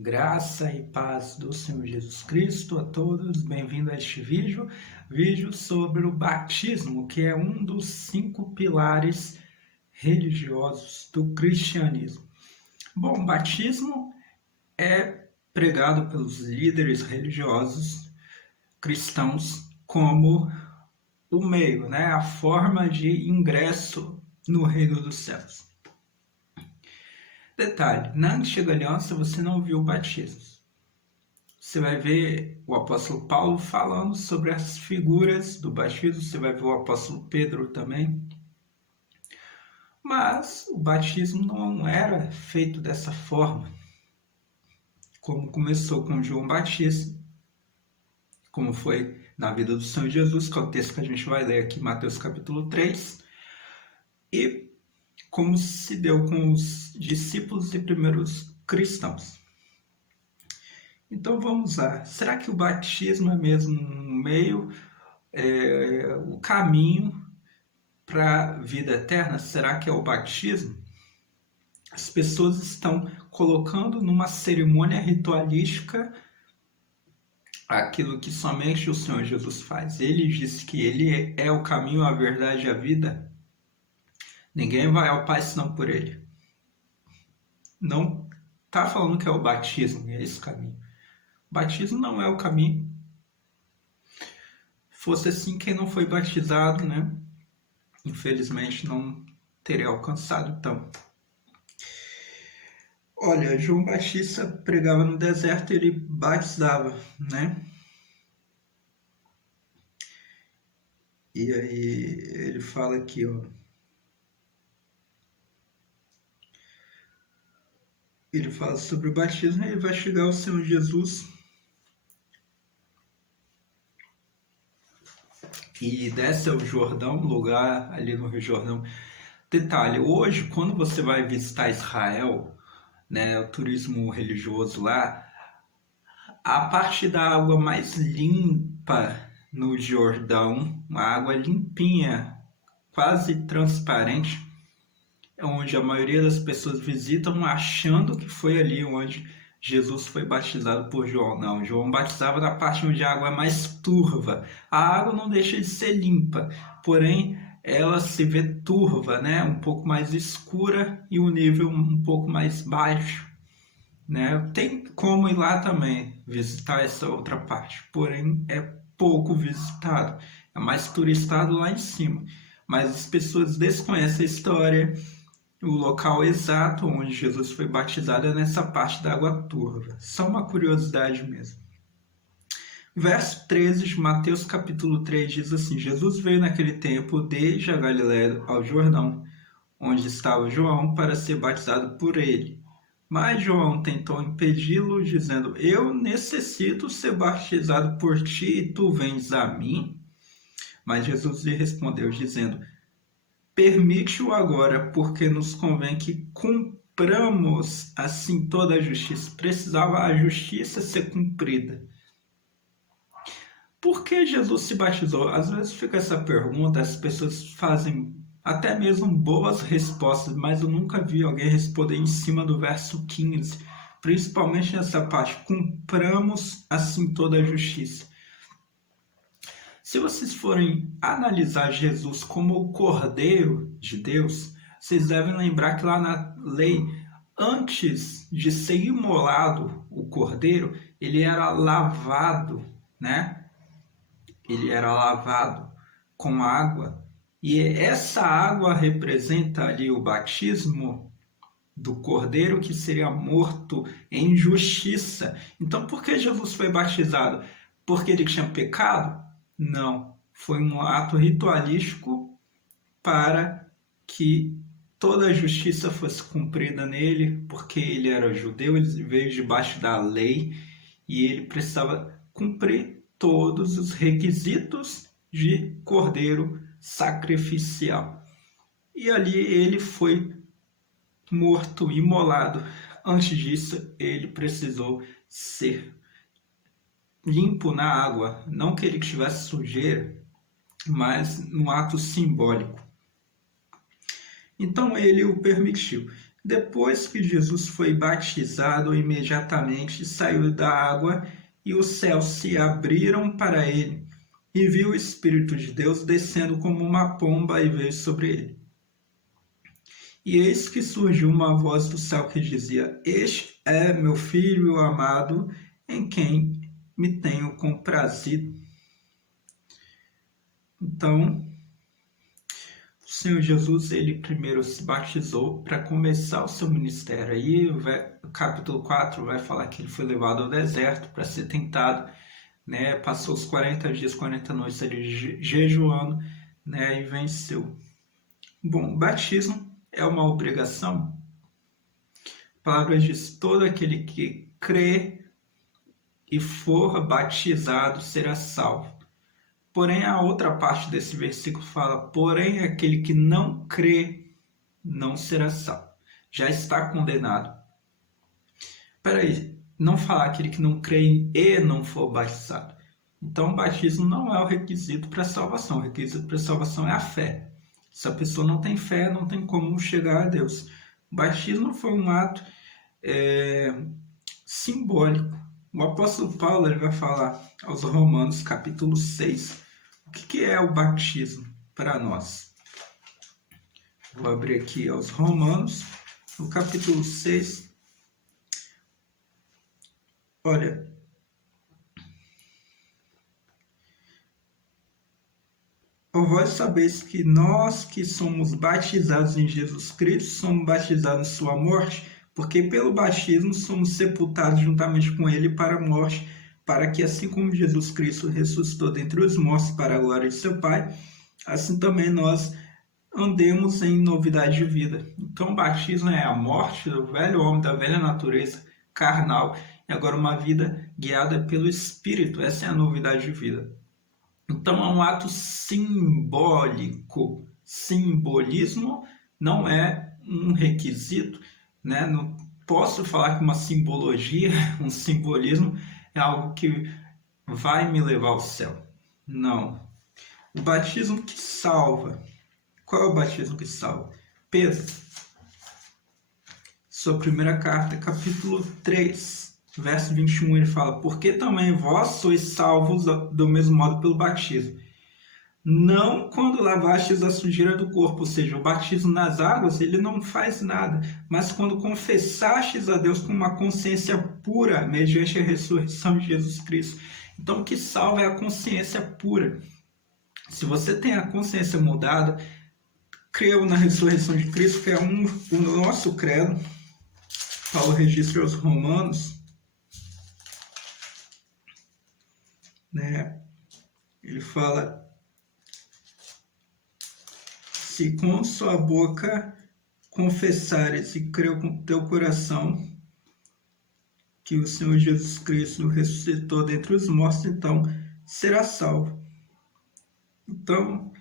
Graça e paz do Senhor Jesus Cristo a todos. Bem-vindo a este vídeo sobre o batismo, que é um dos 5 pilares religiosos do cristianismo. Bom, o batismo é pregado pelos líderes religiosos cristãos como o meio, a forma de ingresso no reino dos céus. Detalhe, na antiga aliança você não viu batismos. Você vai ver o apóstolo Paulo falando sobre as figuras do batismo, você vai ver o apóstolo Pedro também. Mas o batismo não era feito dessa forma, como começou com João Batista, como foi na vida do Senhor Jesus, que é o texto que a gente vai ler aqui, Mateus capítulo 3, e como se deu com os discípulos e primeiros cristãos. Então vamos lá. Será que o batismo é mesmo um meio, o caminho para a vida eterna? Será que é o batismo? As pessoas estão colocando numa cerimônia ritualística aquilo que somente o Senhor Jesus faz. Ele disse que Ele é o caminho, a verdade e a vida. Ninguém vai ao Pai senão por Ele. Não está falando que é o batismo, é esse caminho. O batismo não é o caminho. Fosse assim, quem não foi batizado, infelizmente não teria alcançado então. Olha, João Batista pregava no deserto e ele batizava, E aí ele fala aqui, ele fala sobre o batismo e ele vai chegar ao Senhor Jesus e desce ao Jordão, lugar ali no Rio Jordão. Detalhe, hoje quando você vai visitar Israel, o turismo religioso lá, a parte da água mais limpa no Jordão, uma água limpinha, quase transparente, é onde a maioria das pessoas visitam achando que foi ali onde Jesus foi batizado por João. Não, João batizava na parte onde a água é mais turva. A água não deixa de ser limpa, porém ela se vê turva, um pouco mais escura e o nível um pouco mais baixo. Tem como ir lá também visitar essa outra parte, porém é pouco visitado, é mais turistado lá em cima. Mas as pessoas desconhecem a história. O local exato onde Jesus foi batizado é nessa parte da água turva. Só uma curiosidade mesmo. Verso 13 de Mateus capítulo 3 diz assim: Jesus veio naquele tempo desde a Galiléia ao Jordão, onde estava João, para ser batizado por ele. Mas João tentou impedi-lo, dizendo: Eu necessito ser batizado por ti e tu vens a mim? Mas Jesus lhe respondeu, dizendo: Permite-o agora, porque nos convém que cumpramos assim toda a justiça. Precisava a justiça ser cumprida. Por que Jesus se batizou? Às vezes fica essa pergunta, as pessoas fazem até mesmo boas respostas, mas eu nunca vi alguém responder em cima do verso 15, principalmente nessa parte, cumpramos assim toda a justiça. Se vocês forem analisar Jesus como o Cordeiro de Deus, vocês devem lembrar que lá na lei, antes de ser imolado o Cordeiro, ele era lavado, Ele era lavado com água. E essa água representa ali o batismo do Cordeiro que seria morto em justiça. Então, por que Jesus foi batizado? Porque ele tinha pecado? Não, foi um ato ritualístico para que toda a justiça fosse cumprida nele, porque ele era judeu, ele veio debaixo da lei e ele precisava cumprir todos os requisitos de cordeiro sacrificial. E ali ele foi morto, imolado. Antes disso, ele precisou ser limpo na água, não que ele tivesse sujeira, mas num ato simbólico. Então ele o permitiu. Depois que Jesus foi batizado, imediatamente saiu da água e os céus se abriram para ele, e viu o Espírito de Deus descendo como uma pomba e veio sobre ele. E eis que surgiu uma voz do céu que dizia: Este é meu filho amado, em quem me tenho comprazido. Então, o Senhor Jesus, ele primeiro se batizou para começar o seu ministério. Aí, o capítulo 4 vai falar que ele foi levado ao deserto para ser tentado, né? Passou os 40 dias, 40 noites ali jejuando, né? E venceu. Bom, o batismo é uma obrigação. A palavra diz: todo aquele que crê e for batizado será salvo. Porém, a outra parte desse versículo fala: porém, aquele que não crê não será salvo. Já está condenado. Peraí, não falar aquele que não crê e não for batizado. Então, o batismo não é o requisito para a salvação. O requisito para a salvação é a fé. Se a pessoa não tem fé, não tem como chegar a Deus. O batismo foi um ato simbólico. O apóstolo Paulo ele vai falar aos Romanos, capítulo 6, o que é o batismo para nós. Vou abrir aqui aos Romanos, no capítulo 6. Olha, vós sabeis que nós que somos batizados em Jesus Cristo, somos batizados em sua morte, porque pelo batismo somos sepultados juntamente com ele para a morte, para que assim como Jesus Cristo ressuscitou dentre os mortos para a glória de seu Pai, assim também nós andemos em novidade de vida. Então o batismo é a morte do velho homem, da velha natureza carnal, e agora uma vida guiada pelo Espírito. Essa é a novidade de vida. Então é um ato simbólico. Simbolismo não é um requisito, né? Não posso falar que uma simbologia, um simbolismo é algo que vai me levar ao céu. Não. O batismo que salva. Qual é o batismo que salva? Pedro, sua primeira carta, capítulo 3, verso 21, ele fala: porque também vós sois salvos do mesmo modo pelo batismo. Não quando lavastes a sujeira do corpo, ou seja, o batismo nas águas, ele não faz nada, mas quando confessastes a Deus com uma consciência pura, mediante a ressurreição de Jesus Cristo. Então, o que salva é a consciência pura. Se você tem a consciência mudada, creu na ressurreição de Cristo, que é o nosso credo. Paulo registra aos Romanos, né? Ele fala: se com sua boca confessares e creu com teu coração que o Senhor Jesus Cristo ressuscitou dentre os mortos, então será salvo. Então,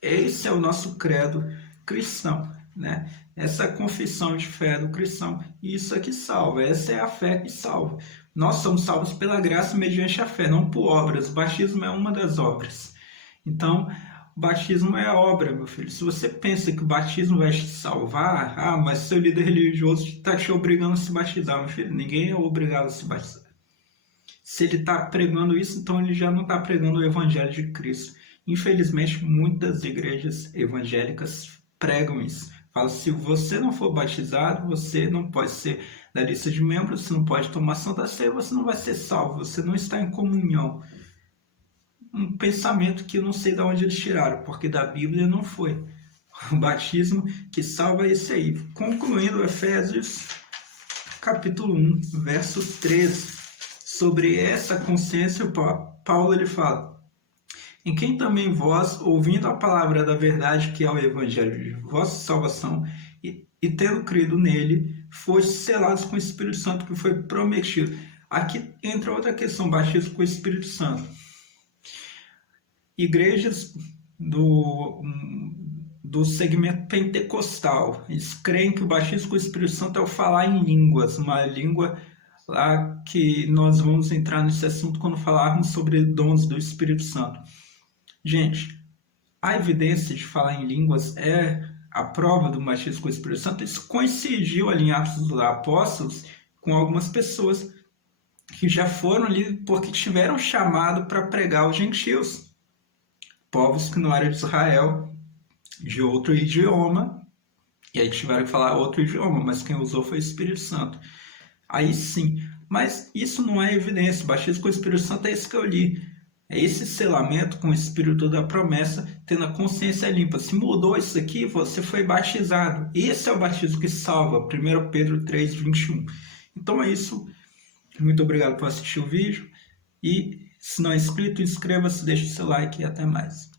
esse é o nosso credo cristão, né? Essa confissão de fé do cristão, isso é que salva, essa é a fé que salva. Nós somos salvos pela graça mediante a fé, não por obras. O batismo é uma das obras. Então, o batismo é a obra, meu filho. Se você pensa que o batismo vai te salvar, mas seu líder religioso está te obrigando a se batizar, meu filho. Ninguém é obrigado a se batizar. Se ele está pregando isso, então ele já não está pregando o evangelho de Cristo. Infelizmente, muitas igrejas evangélicas pregam isso. Fala: se você não for batizado, você não pode ser da lista de membros, você não pode tomar Santa Ceia, você não vai ser salvo, você não está em comunhão. Um pensamento que eu não sei de onde eles tiraram, porque da Bíblia não foi. O batismo que salva é esse aí. Concluindo, Efésios, capítulo 1, verso 13. Sobre essa consciência, Paulo ele fala: em quem também vós, ouvindo a palavra da verdade, que é o evangelho de vossa salvação, e tendo crido nele, foste selados com o Espírito Santo que foi prometido. Aqui entra outra questão: batismo com o Espírito Santo. Igrejas do segmento pentecostal, eles creem que o batismo com o Espírito Santo é o falar em línguas, uma língua lá que nós vamos entrar nesse assunto quando falarmos sobre dons do Espírito Santo. Gente, a evidência de falar em línguas é a prova do batismo com o Espírito Santo, isso coincidiu ali em Atos dos Apóstolos com algumas pessoas que já foram ali porque tiveram chamado para pregar aos gentios, povos que não eram de Israel, de outro idioma, e aí tiveram que falar outro idioma, mas quem usou foi o Espírito Santo. Aí sim, mas isso não é evidência, o batismo com o Espírito Santo é isso que eu li. É esse selamento com o Espírito da promessa, tendo a consciência limpa. Se mudou isso aqui, você foi batizado. Esse é o batismo que salva, 1 Pedro 3:21. Então é isso. Muito obrigado por assistir o vídeo. E se não é inscrito, inscreva-se, deixe o seu like e até mais.